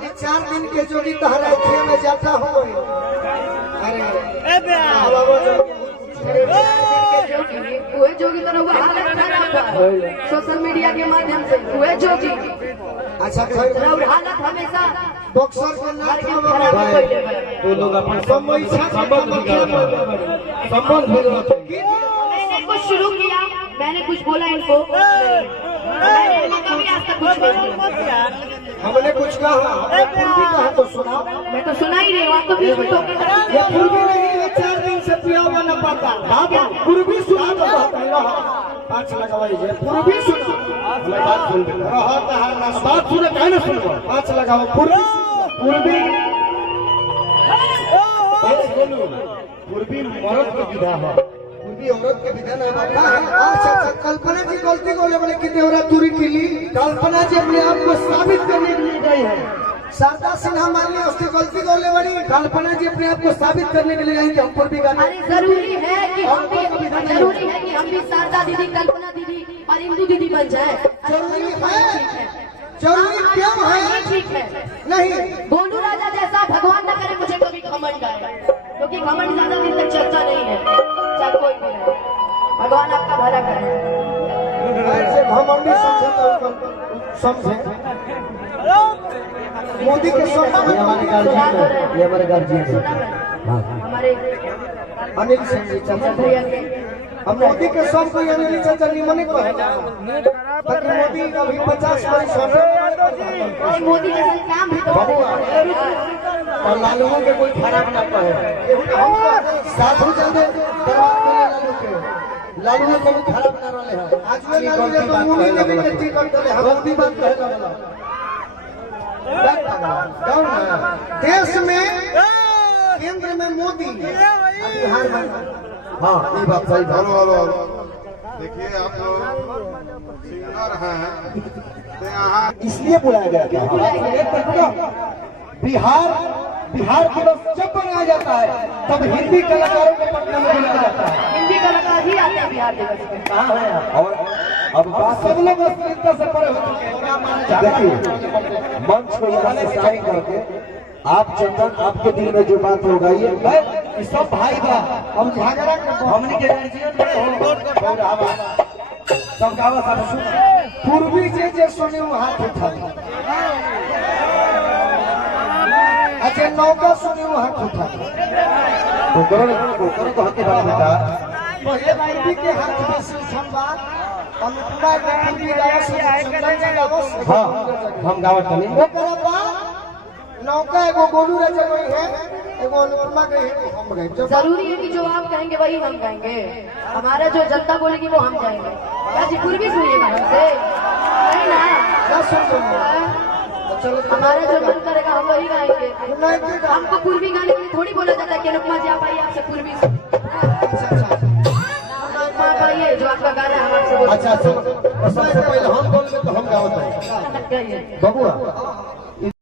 कि 4 दिन के जोगी तहरा खे में जाता हो। हुए जोगी तो रहुआ हालत खराब है सोशल मीडिया के माध्यम से हुए जोगी। अच्छा हालत हमेशा बॉक्सर के नाम तो लोग अपन संबंध मैंने कुछ शुरू किया, मैंने कुछ बोला इनको, मैंने कभी आज तक कुछ नहीं बोला। हमने कुछ कहा तो सुना। मैं तो सुना ही नहीं हूँ, आप तो बीच में टोके ये पूर्वी नहीं है, 4 दिन से पिया हुआ न पाता। पूर्वी सुना तो पाँच लगावाई जे पूर्वी सुना। बात सुन बात सुने कहे ना सुन 5 लगाओ पूर्वी पूर्वी मर्द के विधा है, पूर्वी औरत के विधा ना है। अच्छा कल्पना जी गलती को बोले कि देवरा दूरी के लिए कल्पना जी अपने आप को साबित करने के लिए गई है। शारदा सिन्हा मान ली उसकी गलती को ले बड़ी कल्पना जी अपने आप को साबित करने के लिए आई कि हम पूर्वी गाने। अरे जरूरी है कि हम भी शारदा दीदी, कल्पना दीदी और इंदू दीदी बन जाए। जरूरी है, जरूरी क्यों है? ठीक है नहीं गोलू राजा जैसा भगवान न करे मुझे कभी घमंड आए, क्योंकि घमंड ज्यादा दिन तक चलता नहीं है, चाहे कोई भी है। भगवान आपका भला करे। ऐसे घमंडी समझे मोदी के हमारे गार्जियन हमारे अनिल सिंह जी चाचा भैया के हम मोदी के सब को अनिल चाचा निमन को है, ताकि मोदी अभी 50 वर्ष और मोदी जैसा काम भी तो और लालुओं के कोई खराब ना कहे। साधु जाने लालू को भी खराब ना रहे हैं। आज में लालू ने तो मूवी में भी कच्ची कर दले हम मोदी बात कहे लगा। देश में केंद्र में मोदी, बिहार में हाँ ये बात सही बात। देखिए आप लोग सिंगर हैं तो यहाँ इसलिए बुलाया गया था। बिहार के लोग जब बनाया जाता है तब हिंदी कलाकारों को पटना में बुलाया जाता है। हिंदी कलाकार ही आते हैं बिहार दिवस में। कहाँ है और अब बात सब लोग अस्मिता से परे हो चुके हैं। देखिए मंच को यहाँ से साइन करके आप चंदन आपके दिल में जो बात होगा ये सब भाई बा हम झगड़ा के हमने के गार्जियन सब गावा सब सुन पूर्वी जे सुने वो हाथ उठा। अच्छा नौका सुने वो हाथ उठा। तो हक बेटा पहले पूर्वी के हाथ में संवाद अनुपमा के पूर्वी गावा से हाँ हम गावत नहीं ओकरा बाद नौका एगो गोलू राजा गई है, एगो अनुपमा गई है, हम गए। जरूरी है कि जो आप कहेंगे वही हम कहेंगे, हमारा जो जनता बोलेगी वो हम जाएंगे। क्या जी पूर्वी सुनिएगा हमसे नहीं ना, क्या सुन चलो हमारा जो मन करेगा हम वही गाएंगे। हमको पूर्वी गाने के लिए थोड़ी बोला जाता है कि अनुपमा जी आप आइए आपसे पूर्वी आइए जो आपका गाना है हमारे। अच्छा सबसे पहले हम बोलेंगे तो हम गावत है से बबुआ